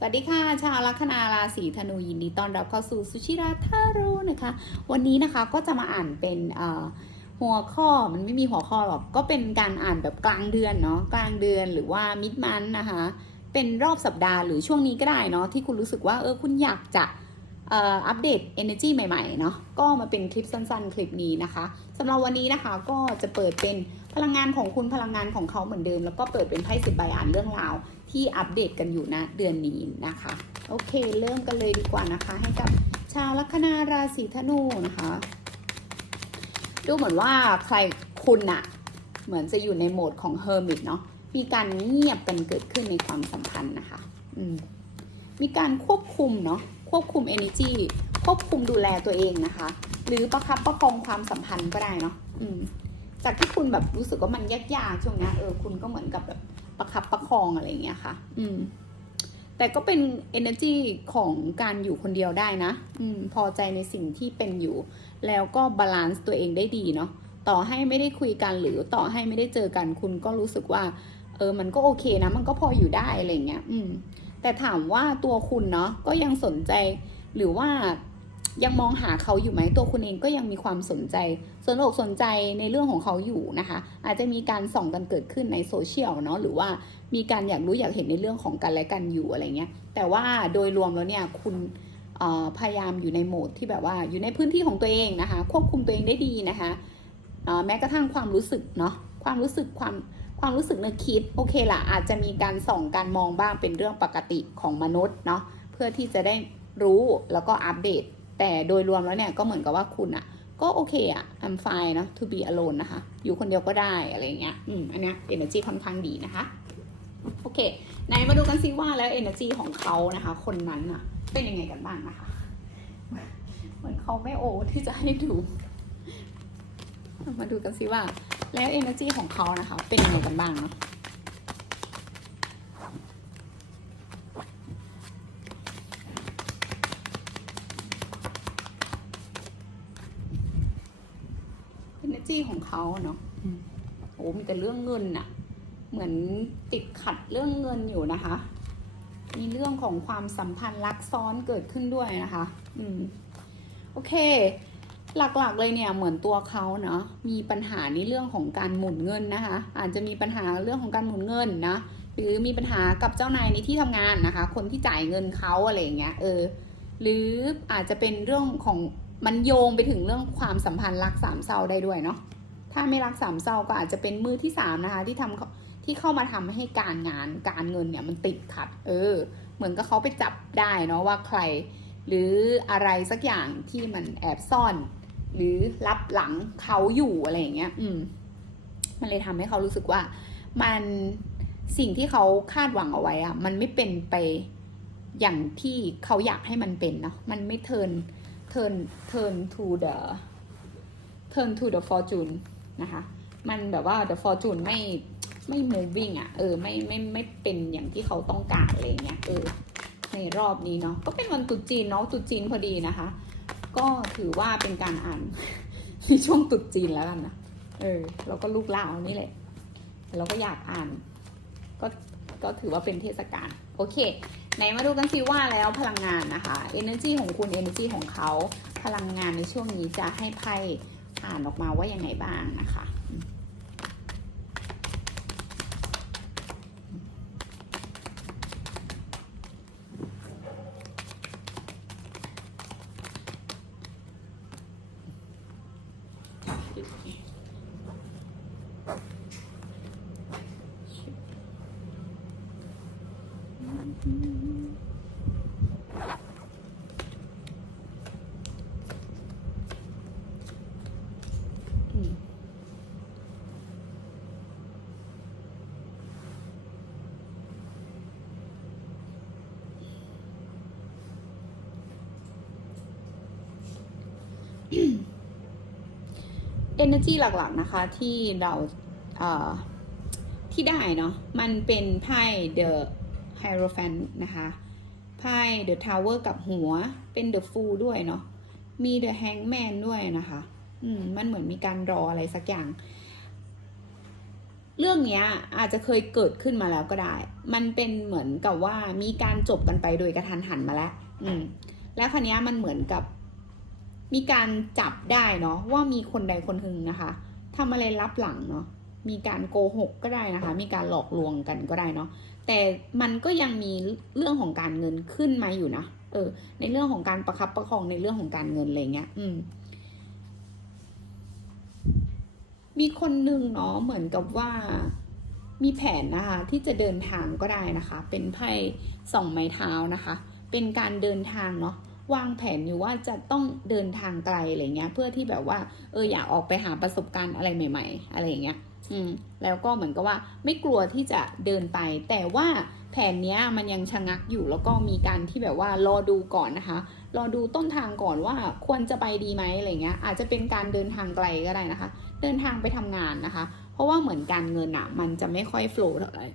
สวัสดีค่ะ ชาวลัคนาราศีธนูยินดีต้อนรับเข้าสู่สุชิราทาร่นะคะ วันนี้นะคะก็จะมาอ่านเป็นหัวข้อมันไม่มีหัวข้อหรอก ก็เป็นการอ่านแบบกลางเดือนเนาะกลางเดือนหรือว่ามิดมันนะคะ เป็นรอบสัปดาห์หรือช่วงนี้ก็ได้เนาะที่คุณรู้สึกว่าเออคุณอยากจะอัปเดต energy ใหม่ๆเนาะก็มาเป็นคลิปสั้นๆ คลิปนี้นะคะสำหรับวันนี้นะคะก็จะเปิดเป็นพลังงานของคุณพลังงานของเขาเหมือนเดิม แล้วก็เปิดเป็นไพ่สิบใบอ่านเรื่องราว ที่อัปเดตกันอยู่นะเดือนนี้นะคะ โอเค เริ่มกันเลยดีกว่านะคะ ให้กับชาวลัคนาราศีธนูนะคะ ดูเหมือนว่าใครคุณอะเหมือนจะอยู่ในโหมดของเฮอร์มิตเนาะมีการเงียบกันเกิดขึ้นในความสัมพันธ์นะคะอืมมีการควบคุมเนาะควบคุม energy ควบคุมดูแลตัวเองนะคะ หรือประคับประคองความสัมพันธ์ก็ได้เนาะอืมจากที่คุณแบบรู้สึกว่ามันยากๆช่วงนี้เออคุณก็เหมือนกับแบบ ประคับประคองอะไรอย่างเงี้ยค่ะ อืม แต่ก็เป็น energy ของการอยู่คนเดียวได้นะ อืม พอใจในสิ่งที่เป็นอยู่ แล้วก็บาลานซ์ตัวเองได้ดีเนาะ ต่อให้ไม่ได้คุยกันหรือต่อให้ไม่ได้เจอกันคุณก็รู้สึกว่า เออ มันก็โอเคนะ มันก็พออยู่ได้อะไรเงี้ย อืม แต่ถามว่าตัวคุณเนาะ ก็ยังสนใจหรือว่า ยังมองหาเขาอยู่ไหมตัวคุณเองก็ยังมีความสนใจ สนอกสนใจในเรื่องของเขาอยู่นะคะ อาจจะมีการส่องกันเกิดขึ้นในโซเชียลเนาะหรือว่ามีการอยากรู้อยากเห็นในเรื่องของกันและกันอยู่อะไรเงี้ยแต่ว่าโดยรวมแล้วเนี่ยคุณพยายามอยู่ในโหมดที่แบบว่าอยู่ในพื้นที่ของตัวเองนะคะ ควบคุมตัวเองได้ดีนะคะแม้กระทั่งความรู้สึกเนาะความรู้สึกความความรู้สึกนึกคิดโอเคละอาจจะมีการส่องการมองบ้างเป็นเรื่องปกติของมนุษย์เนาะเพื่อที่จะได้รู้แล้วก็อัปเดต แต่โดยรวมแล้วเนี่ยก็เหมือนกับว่าคุณอะก็โอเคอะ I'm fine เนาะ to be alone นะคะ อยู่คนเดียวก็ได้อะไรเงี้ย อืม อันเนี้ย energy ค่อนข้างดีนะคะ โอเค ไหนมาดูกันซิว่าแล้ว energy ของเขานะคะ คนนั้นอะเป็นยังไงกันบ้างนะคะ เหมือนเขาไม่โอที่จะให้ดู มาดูกันซิว่า แล้ว energy ของเขานะคะ เป็นยังไงกันบ้างเนาะ energy ของเขาเนาะอืมโอ้มีแต่เรื่องเงินอะเหมือนติดขัดเรื่องเงินอยู่นะคะ มีเรื่องของความสัมพันธ์รักซ้อนเกิดขึ้นด้วยนะคะ อืม โอเค หลักๆเลยเนี่ยเหมือนตัวเขาเนาะมีปัญหาในเรื่องของการหมุนเงินนะคะ อาจจะมีปัญหาเรื่องของการหมุนเงินนะ หรือมีปัญหากับเจ้านายในที่ทำงานนะคะ คนที่จ่ายเงินเขาอะไรอย่างเงี้ย เออ หรืออาจจะเป็นเรื่องของ มันโยงไปถึงเรื่องความสัมพันธ์รักสามเศร้าได้ด้วยเนาะถ้าไม่รักสามเศร้าก็อาจจะเป็นมือที่สามนะคะ ที่ทำที่เข้ามาทำให้การงานการเงินเนี่ยมันติดขัด เออ เหมือนกับเขาไปจับได้เนาะว่าใคร หรืออะไรสักอย่างที่มันแอบซ่อน หรือรับหลังเขาอยู่อะไรอย่างเงี้ย อืม มันเลยทำให้เขารู้สึกว่า มันสิ่งที่เขาคาดหวังเอาไว้อะมันไม่เป็นไปอย่างที่เขาอยากให้มันเป็นเนาะมันไม่เทิน turn turn to the turn to the fortune นะคะ มันแบบว่า the fortune ไม่ไม่ moving อะ่ะ เออ ไม่ไม่ไม่เป็นอย่างที่เขาต้องการอะไรเงี้ย เออ ในรอบนี้เนาะ ก็เป็นวันตุจีนเนาะ ตุจีนพอดีนะคะ ก็ถือว่าเป็นการอ่านในช่วงตุจีนแล้วกันนะ เออ เราก็ลูกลาวนี่แหละ เราก็อยากอ่าน ก็ ก็ถือว่าเป็นเทศกาล โอเค ไหนมาดูกันสิว่าแล้วพลังงานนะคะ energy ของคุณ energy ของเขาพลังงานในช่วงนี้จะให้ไพ่อ่านออกมาว่ายังไงบ้างนะคะ energy หลักๆนะคะที่เราเที่ได้เนาะมันเป็นไพ่ the hierophant นะคะไพ่ the tower กับหัวเป็น the fool ด้วยเนาะมี the hangman ด้วยนะคะอืมมันเหมือนมีการรออะไรสักอย่าง เรื่องเนี้ยอาจจะเคยเกิดขึ้นมาแล้วก็ได้ มันเป็นเหมือนกับว่ามีการจบกันไปโดยกระทันหันมาแล้ว อืมแล้วคราวเนี้ยมันเหมือนกับ มีการจับได้เนาะว่ามีคนใดคนหนึ่งนะคะทำอะไรลับหลังเนาะมีการโกหกก็ได้นะคะ มีการหลอกลวงกันก็ได้เนาะแต่มันก็ยังมีเรื่องของการเงินขึ้นมาอยู่นะเออ ในเรื่องของการประคับประคองในเรื่องของการเงินอะไรเงี้ย อืม มีคนหนึ่งเนาะเหมือนกับว่ามีแผนนะคะ ที่จะเดินทางก็ได้นะคะ เป็นไพ่สองไม้เท้านะคะ เป็นการเดินทางเนาะ วางแผนอยู่ว่าจะต้องเดินทางไกลอะไรเงี้ย เพื่อที่แบบว่า เอออยากออกไปหาประสบการณ์อะไรใหม่ ๆ อะไรเงี้ย อืม แล้วก็เหมือนกับว่าไม่กลัวที่จะเดินไป แต่ว่าแผนเนี้ยมันยังชะงักอยู่แล้วก็มีการที่แบบว่ารอดูก่อนนะคะ รอดูต้นทางก่อนว่าควรจะไปดีไหมอะไรเงี้ย อาจจะเป็นการเดินทางไกลก็ได้นะคะ เดินทางไปทำงานนะคะ เพราะว่าเหมือนการเงินอะมันจะไม่ค่อยโฟล์เท่าไหร่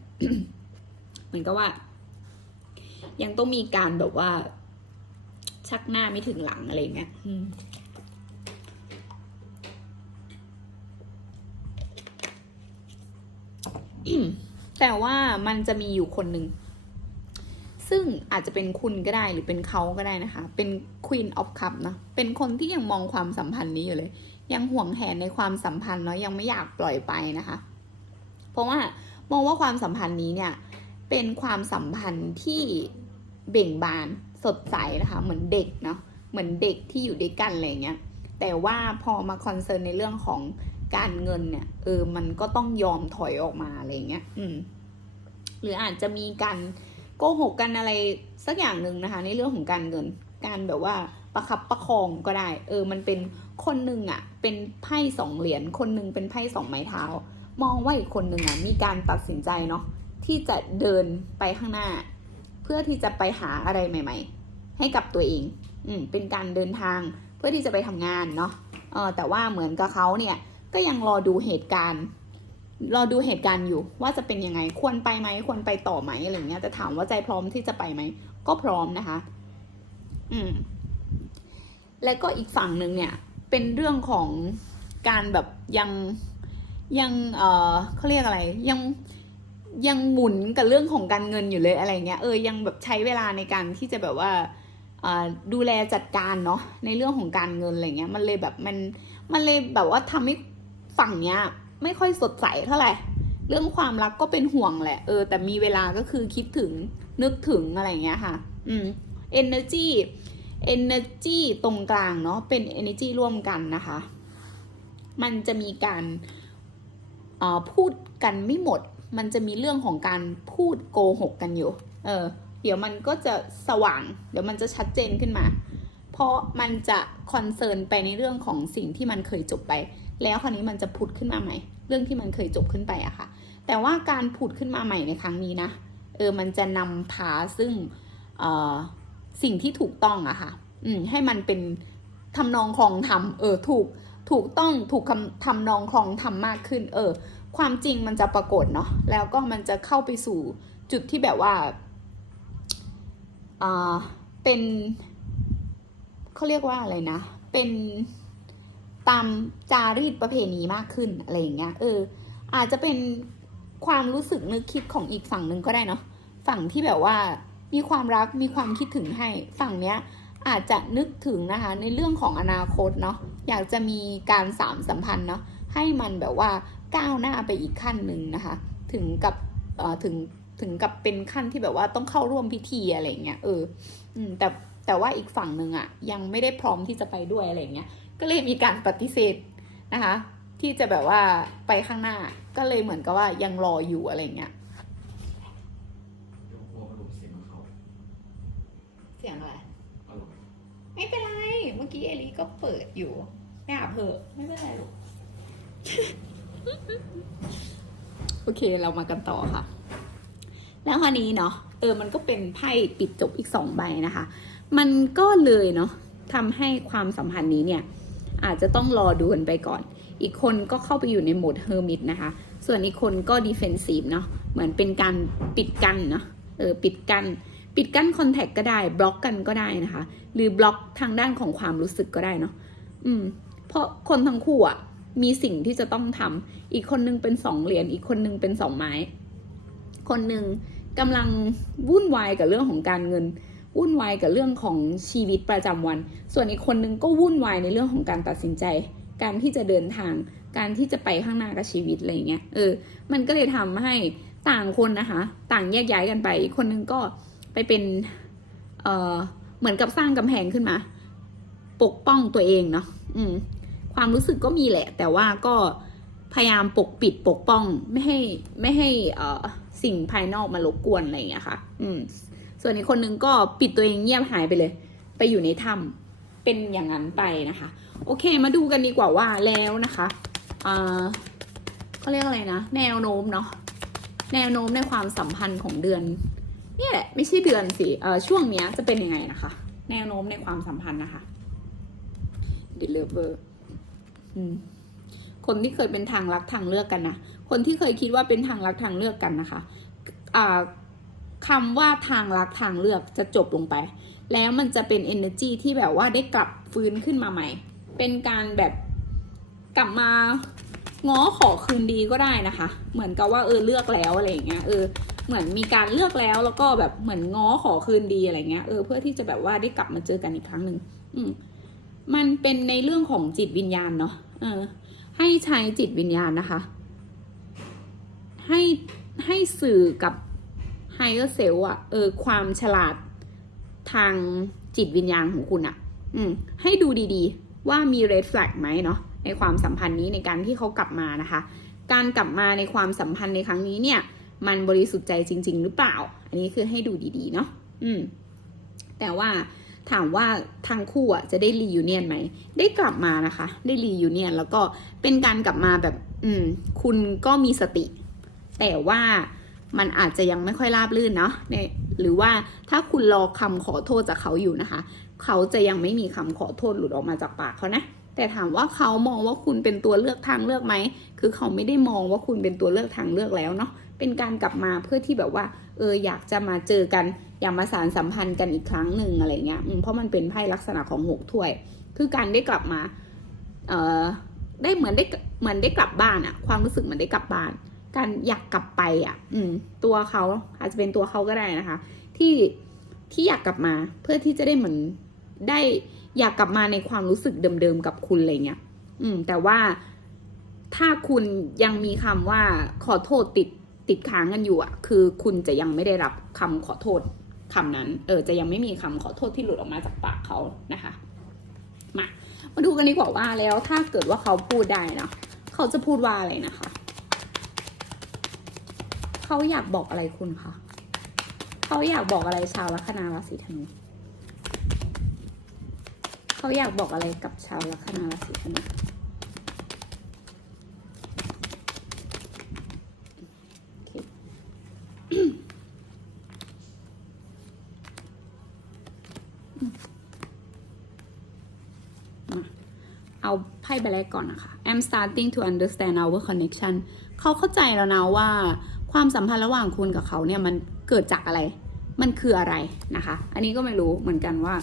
เหมือนกับว่า ยังต้องมีการแบบว่า ชักหน้าไม่ถึงหลังอะไรเงี้ยอืมแต่ว่ามันจะมีอยู่คนหนึ่ง ซึ่งอาจจะเป็นคุณก็ได้หรือเป็นเขาก็ได้นะคะ เป็น Queen of Cup นะ เป็นคนที่ยังมองความสัมพันธ์นี้อยู่เลย ยังห่วงแหนในความสัมพันธ์เนาะยังไม่อยากปล่อยไปนะคะ เพราะว่ามองว่าความสัมพันธ์นี้เนี่ย เป็นความสัมพันธ์ที่เบ่งบาน สดใสนะคะ เหมือนเด็กเนาะเหมือนเด็กที่อยู่ด้วยกันอะไรเงี้ยแต่ว่าพอมาคอนเซิร์นในเรื่องของการเงินเนี่ยเออมันก็ต้องยอมถอยออกมาอะไรเงี้ยอืมหรืออาจจะมีการโกหกกันอะไรสักอย่างหนึ่งนะคะ ในเรื่องของการเงิน การแบบว่าประคับประคองก็ได้ เออ มันเป็นคนหนึ่งอะ่ะ เป็นไพ่สองเหรียญ คนหนึ่งเป็นไพ่สองไม้เท้า มองว่าอีกคนหนึ่งอะ่ะมีการตัดสินใจเนาะที่จะเดินไปข้างหน้า เพื่อที่จะไปหาอะไรใหม่ ๆ ให้กับตัวเอง อืมเป็นการเดินทางเพื่อที่จะไปทำงานเนาะเออแต่ว่าเหมือนกับเขาเนี่ยก็ยังรอดูเหตุการณ์รอดูเหตุการณ์อยู่ว่าจะเป็นยังไงควรไปไหมควรไปต่อไหมอะไรเงี้ยแต่ถามว่าใจพร้อมที่จะไปไหมก็พร้อมนะคะ อืม และก็อีกฝั่งหนึ่งเนี่ย เป็นเรื่องของการแบบยังยังเออเขาเรียกอะไรยัง ยังหมุนกับเรื่องของการเงินอยู่เลยอะไรเงี้ยเออยังแบบใช้เวลาในการที่จะแบบว่าดูแลจัดการเนาะในเรื่องของการเงินอะไรเงี้ยมันเลยแบบมันมันเลยแบบว่าทำให้ฝั่งเนี้ยไม่ค่อยสดใสเท่าไหร่เรื่องความรักก็เป็นห่วงแหละเออแต่มีเวลาก็คือคิดถึงนึกถึงอะไรเงี้ยค่ะอืม energy energy ตรงกลางเนาะเป็น energy ร่วมกันนะคะ มันจะมีการพูดกันไม่หมด มันจะมีเรื่องของการพูดโกหกกันอยู่ เออ เดี๋ยวมันก็จะสว่าง เดี๋ยวมันจะชัดเจนขึ้นมา เพราะมันจะคอนเซิร์นไปในเรื่องของสิ่งที่มันเคยจบไป แล้วคราวนี้มันจะผุดขึ้นมาใหม่ เรื่องที่มันเคยจบขึ้นไปอะค่ะ แต่ว่าการผุดขึ้นมาใหม่ในครั้งนี้นะ เออ มันจะนำพาซึ่งเอ่อสิ่งที่ถูกต้องอะค่ะ อืม ให้มันเป็นทำนองคลองธรรม เออ ถูก ถูกต้อง ถูกคำทำนองคลองธรรมมากขึ้น เออ ความจริงมันจะปรากฏเนาะแล้วก็มันจะเข้าไปสู่จุดที่แบบว่าอ่าเป็นเขาเรียกว่าอะไรนะ เป็นตามจารีตประเพณีมากขึ้นอะไรอย่างเงี้ยเออ อาจจะเป็นความรู้สึกนึกคิดของอีกฝั่งหนึ่งก็ได้เนาะฝั่งที่แบบว่ามีความรักมีความคิดถึงให้ฝั่งเนี้ยอาจจะนึกถึงนะคะในเรื่องของอนาคตเนาะอยากจะมีการสามสัมพันธ์เนาะให้มันแบบว่า ก้าวหน้าไปอีกขั้นหนึ่งนะคะ ถึงกับเอ่อถึงถึงกับเป็นขั้นที่แบบว่าต้องเข้าร่วมพิธีอะไรอย่างเงี้ยเอออืมแต่แต่ว่าอีกฝั่งหนึ่งอะยังไม่ได้พร้อมที่จะไปด้วยอะไรอย่างเงี้ยก็เลยมีการปฏิเสธนะคะ ที่จะแบบว่าไปข้างหน้าก็เลยเหมือนกับว่ายังรออยู่อะไรอย่างเงี้ยเดี๋ยวกลัวกระดูกเสียงของเขาเสียงอะไรอร่อยไม่เป็นไร เมื่อกี้เอลิก็เปิดอยู่ไม่อาบเหอะไม่เป็นไรลูก โอเคเรามากันต่อค่ะ แล้วคราวนี้เนาะเออมันก็เป็นไพ่ปิดจบอีกสองใบนะคะ มันก็เลยเนาะทำให้ความสัมพันธ์นี้เนี่ย อาจจะต้องรอดูกันไปก่อน อีกคนก็เข้าไปอยู่ในโหมดเฮอร์มิตนะคะ ส่วนอีกคนก็ดิเฟนซีฟเนาะเหมือนเป็นการปิดกั้นเนาะเออปิดกั้นปิดกั้นคอนแทคก็ได้ บล็อกกันก็ได้นะคะ หรือบล็อกทางด้านของความรู้สึกก็ได้เนาะอืม เพราะคนทั้งคู่อะ มีสิ่งที่จะต้องทำอีกคนนึงเป็นสองเหรียญอีกคนนึงเป็นสองไม้ คนหนึ่งกำลังวุ่นวายกับเรื่องของการเงิน วุ่นวายกับเรื่องของชีวิตประจำวัน ส่วนอีกคนนึงก็วุ่นวายในเรื่องของการตัดสินใจ การที่จะเดินทาง การที่จะไปข้างหน้ากับชีวิตอะไรเงี้ยเออ มันก็เลยทำให้ต่างคนนะคะ ต่างแยกย้ายกันไป อีกคนนึงก็ไปเป็นเอ่อเหมือนกับสร้างกำแพงขึ้นมา ปกป้องตัวเองเนาะอืม ความรู้สึกก็มีแหละ แต่ว่าก็พยายามปกปิดปกป้องไม่ให้ไม่ให้เออสิ่งภายนอกมารบกวนอะไรอย่างเงี้ยค่ะ อืม ส่วนอีกคนนึงก็ปิดตัวเองเงียบหายไปเลย ไปอยู่ในถ้ำเป็นอย่างนั้นไปนะคะ โอเค มาดูกันดีกว่าว่าแล้วนะคะอ่าเขาเรียกอะไรนะ แนวโน้มเนาะแนวโน้มในความสัมพันธ์ของเดือนนี่แหละไม่ใช่เดือนสิเออช่วงเนี้ยจะเป็นยังไงนะคะ แนวโน้มในความสัมพันธ์นะคะ The Lover อืม คนที่เคยเป็นทางรักทางเลือกกันนะ คนที่เคยคิดว่าเป็นทางรักทางเลือกกันนะคะอ่าคำว่าทางรักทางเลือกจะจบลงไป แล้วมันจะเป็น energy ที่แบบว่าได้กลับฟื้นขึ้นมาใหม่ เป็นการแบบกลับมาง้อขอคืนดีก็ได้นะคะ เหมือนกับว่าเออเลือกแล้วอะไรอย่างเงี้ยเออเหมือนมีการเลือกแล้วแล้วก็แบบเหมือนง้อขอคืนดีอะไรเงี้ยเออเพื่อที่จะแบบว่าได้กลับมาเจอกันอีกครั้งหนึ่งอืม มันเป็นในเรื่องของจิตวิญญาณเนาะเออ ให้ใช้จิตวิญญาณนะคะ ให้ให้สื่อกับ higher self อะเออ ความฉลาดทางจิตวิญญาณของคุณอะอืม ให้ดูดีๆ ว่ามี red flag ไหมเนาะในความสัมพันธ์นี้ในการที่เขากลับมานะคะ การกลับมาในความสัมพันธ์ในครั้งนี้เนี่ย มันบริสุทธิ์ใจจริง ๆ หรือเปล่า อันนี้คือให้ดูดีๆ เนาะอืม แต่ว่า ถามว่าทางคู่อะจะได้รียูเนียนไหม ได้กลับมานะคะ ได้รียูเนียนแล้วก็เป็นการกลับมาแบบ อืม คุณก็มีสติ แต่ว่ามันอาจจะยังไม่ค่อยราบรื่นเนาะเนี่ยหรือว่าถ้าคุณรอคำขอโทษจากเขาอยู่นะคะ เขาจะยังไม่มีคำขอโทษหลุดออกมาจากปากเขานะ แต่ถามว่าเขามองว่าคุณเป็นตัวเลือกทางเลือกไหม คือเขาไม่ได้มองว่าคุณเป็นตัวเลือกทางเลือกแล้วเนาะ เป็นการกลับมาเพื่อที่แบบว่า เอออยากจะมาเจอกัน อยากมาสารสัมพันธ์กันอีกครั้งหนึ่งอะไรเงี้ยเพราะมันเป็นไพ่ลักษณะของหกถ้วย คือการได้กลับมา เออได้เหมือนได้เหมือนได้กลับบ้านอะความรู้สึกเหมือนได้กลับบ้าน การอยากกลับไปอะอืม ตัวเขาอาจจะเป็นตัวเขาก็ได้นะคะ ที่ที่อยากกลับมาเพื่อที่จะได้เหมือนได้ อยากกลับมาในความรู้สึกเดิมๆกับคุณอะไรเงี้ย อืม แต่ว่าถ้าคุณยังมีคำว่าขอโทษติดติดค้างกันอยู่อะคือคุณจะยังไม่ได้รับคำขอโทษคำนั้น เออ จะยังไม่มีคำขอโทษที่หลุดออกมาจากปากเขานะคะ มา มาดูกันดีกว่าว่าแล้วถ้าเกิดว่าเขาพูดได้นะเขาจะพูดว่าอะไรนะคะ เขาอยากบอกอะไรคุณคะ เขาอยากบอกอะไรชาวลัคนาราศีธนู เขาอยากบอกอะไรกับชาวลัคนาราศีธนูโอเคมาเอาไพ่ใบแรกก่อนนะคะ I'm starting to understand our connection เขาเข้าใจแล้วนะว่า ความสัมพันธ์ระหว่างคุณกับเขาเนี่ยมันเกิดจากอะไร มันคืออะไรนะคะ อันนี้ก็ไม่รู้เหมือนกันว่า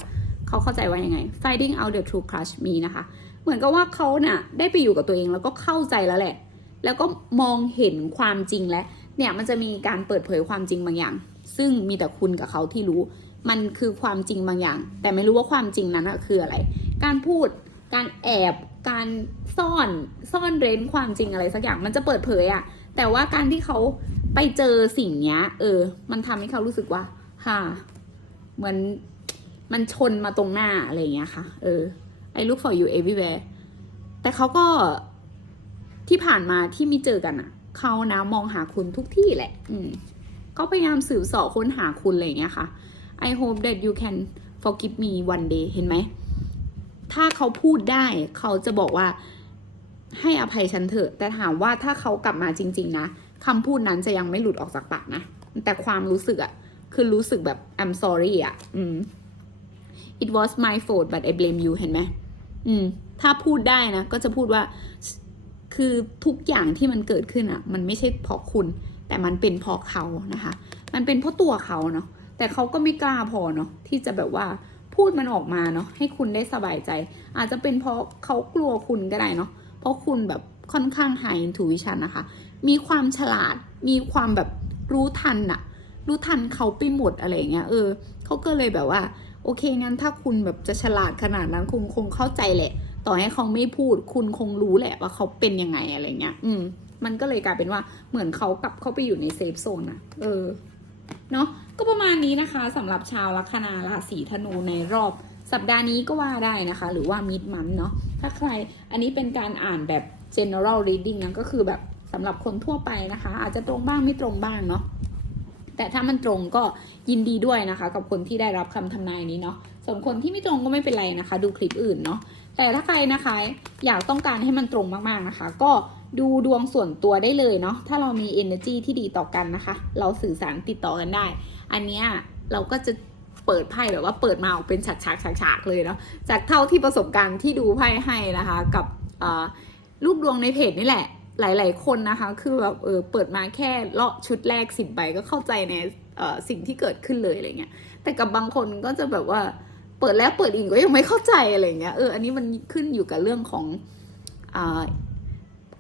เขาเข้าใจว่ายังไง finding out the true crush me นะคะ เหมือนกับว่าเขาเนี่ยได้ไปอยู่กับตัวเองแล้วก็เข้าใจแล้วแหละ แล้วก็มองเห็นความจริงแล้วเนี่ยมันจะมีการเปิดเผยความจริงบางอย่าง ซึ่งมีแต่คุณกับเขาที่รู้ มันคือความจริงบางอย่าง แต่ไม่รู้ว่าความจริงนั้นคืออะไร การพูด การแอบ การซ่อน ซ่อนเร้นความจริงอะไรสักอย่าง มันจะเปิดเผยอะแต่ว่าการที่เขาไปเจอสิ่งเนี้ย เออ มันทำให้เขารู้สึกว่า ฮ่า เหมือน มันชนมาตรงหน้าอะไรอย่างเงี้ยค่ะ เออ I look for you everywhere แต่เขาก็ที่ผ่านมาที่มีเจอกันอะเขานะมองหาคุณทุกที่แหละ อืมเขาพยายามสืบสอบค้นหาคุณอะไรอย่างเงี้ยค่ะ I hope that you can forgive me one day เห็นไหม ถ้าเขาพูดได้เขาจะบอกว่าให้อภัยฉันเถอะ แต่ถามว่าถ้าเขากลับมาจริง ๆ นะคำพูดนั้นจะยังไม่หลุดออกจากปากนะ แต่ความรู้สึกอะคือรู้สึกแบบ I'm sorry อะอืม it was my fault but I blame you เห็นไหมอืม ถ้าพูดได้นะ ก็จะพูดว่า คือทุกอย่างที่มันเกิดขึ้นอะมันไม่ใช่เพราะคุณ แต่มันเป็นเพราะเขานะคะ มันเป็นเพราะตัวเขาเนาะ แต่เขาก็ไม่กล้าพอเนาะ ที่จะแบบว่าพูดมันออกมาเนาะ ให้คุณได้สบายใจ อาจจะเป็นเพราะเขากลัวคุณก็ได้เนาะ เพราะคุณแบบค่อนข้าง high intuition นะคะ มีความฉลาด มีความแบบรู้ทันอะรู้ทันเขาไปหมดอะไรเงี้ย เออ เขาก็เลยแบบว่า โอเคงั้นถ้าคุณแบบจะฉลาดขนาดนั้นคุณคงเข้าใจแหละ ต่อให้เขาไม่พูด คุณคงรู้แหละว่าเขาเป็นยังไงอะไรเงี้ย อืม มันก็เลยกลายเป็นว่าเหมือนเขากลับเข้าไปอยู่ในเซฟโซนอะเออ เนาะก็ประมาณนี้นะคะสำหรับชาวลัคนาราศีธนูในรอบสัปดาห์นี้ก็ว่าได้นะคะ หรือว่ามิดมันเนาะถ้าใครอันนี้เป็นการอ่านแบบ general reading นะก็คือแบบสำหรับคนทั่วไปนะคะ อาจจะตรงบ้างไม่ตรงบ้างเนาะ แต่ถ้ามันตรงก็ยินดีด้วยนะคะ กับคนที่ได้รับคำทำนายนี้เนาะส่วนคนที่ไม่ตรงก็ไม่เป็นไรนะคะ ดูคลิปอื่นเนาะแต่ถ้าใครนะคะอยากต้องการให้มันตรงมากๆนะคะ ก็ดูดวงส่วนตัวได้เลยเนาะถ้าเรามี energy ที่ดีต่อกันนะคะ เราสื่อสารติดต่อกันได้ อันเนี้ยเราก็จะเปิดไพ่แบบว่าเปิดมาออกเป็นฉากฉากฉากฉากๆเลยเนาะจากเท่าที่ประสบการณ์ที่ดูไพ่ให้นะคะ กับลูกดวงในเพจนี่แหละ หลาย ๆ คนนะคะ คือแบบเออเปิดมาแค่เลาะชุดแรกสิบใบก็เข้าใจในสิ่งที่เกิดขึ้นเลยอะไรเงี้ย แต่กับบางคนก็จะแบบว่าเปิดแล้วเปิดอีกก็ยังไม่เข้าใจอะไรเงี้ย เออ อันนี้มันขึ้นอยู่กับเรื่องของอ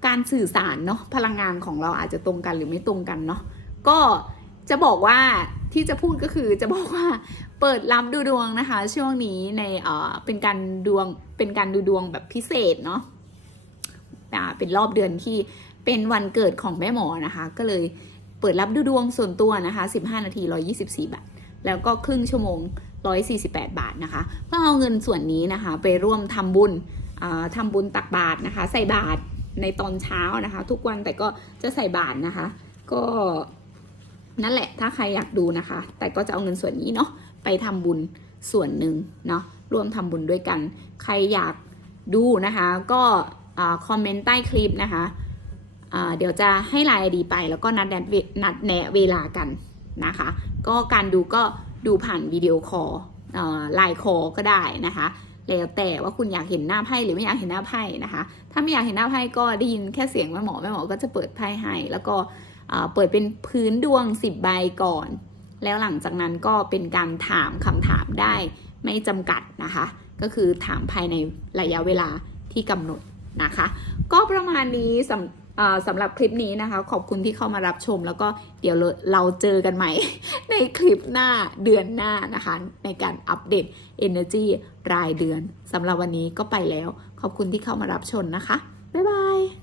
การสื่อสารเนาะ พลังงานของเราอาจจะตรงกันหรือไม่ตรงกันเนาะ ก็จะบอกว่าที่จะพูดก็คือจะบอกว่าเปิดรับดูดวงนะคะ ช่วงนี้ในเออเป็นการดวงเป็นการดูดวงแบบพิเศษเนาะ เป็นรอบเดือนที่เป็นวันเกิดของแม่หมอนะคะ ก็เลยเปิดรับดูดวงส่วนตัวนะคะ 15 นาที 124 บาท แล้วก็ครึ่งชั่วโมง 148 บาทนะคะเพื่อเอาเงินส่วนนี้นะคะ ไปร่วมทำบุญอ่าทำบุญตักบาตรนะคะ ใส่บาตรในตอนเช้านะคะ ทุกวันแต่ก็จะใส่บาตรนะคะ ก็นั่นแหละถ้าใครอยากดูนะคะ แต่ก็จะเอาเงินส่วนนี้เนาะไปทำบุญส่วนหนึ่งเนาะร่วมทำบุญด้วยกัน ใครอยากดูนะคะ ก็ คอมเมนต์ใต้คลิปนะคะเดี๋ยวจะให้ไลน์ดีไปแล้วก็นัดแนะเวนัดแนะเวลากันนะคะ ก็การดูก็ดูผ่านวิดีโอคอลไลน์คอลก็ได้นะคะ แล้วแต่ว่าคุณอยากเห็นหน้าไพ่หรือไม่อยากเห็นหน้าไพ่นะคะ ถ้าไม่อยากเห็นหน้าไพ่ก็ได้ยินแค่เสียงแม่หมอแม่หมอก็จะเปิดไพ่ให้ แล้วก็เปิดเป็นพื้นดวง 10 ใบก่อน แล้วหลังจากนั้นก็เป็นการถามคำถามได้ไม่จำกัดนะคะ ก็คือถามภายในระยะเวลาที่กำหนด นะคะ ก็ประมาณนี้สำสำหรับคลิปนี้นะคะ ขอบคุณที่เข้ามารับชม แล้วก็เดี๋ยวเราเจอกันใหม่ ในคลิปหน้าเดือนหน้านะคะ ในการอัปเดต Energy รายเดือนสำหรับวันนี้ก็ไปแล้ว ขอบคุณที่เข้ามารับชมนะคะ บ๊ายบาย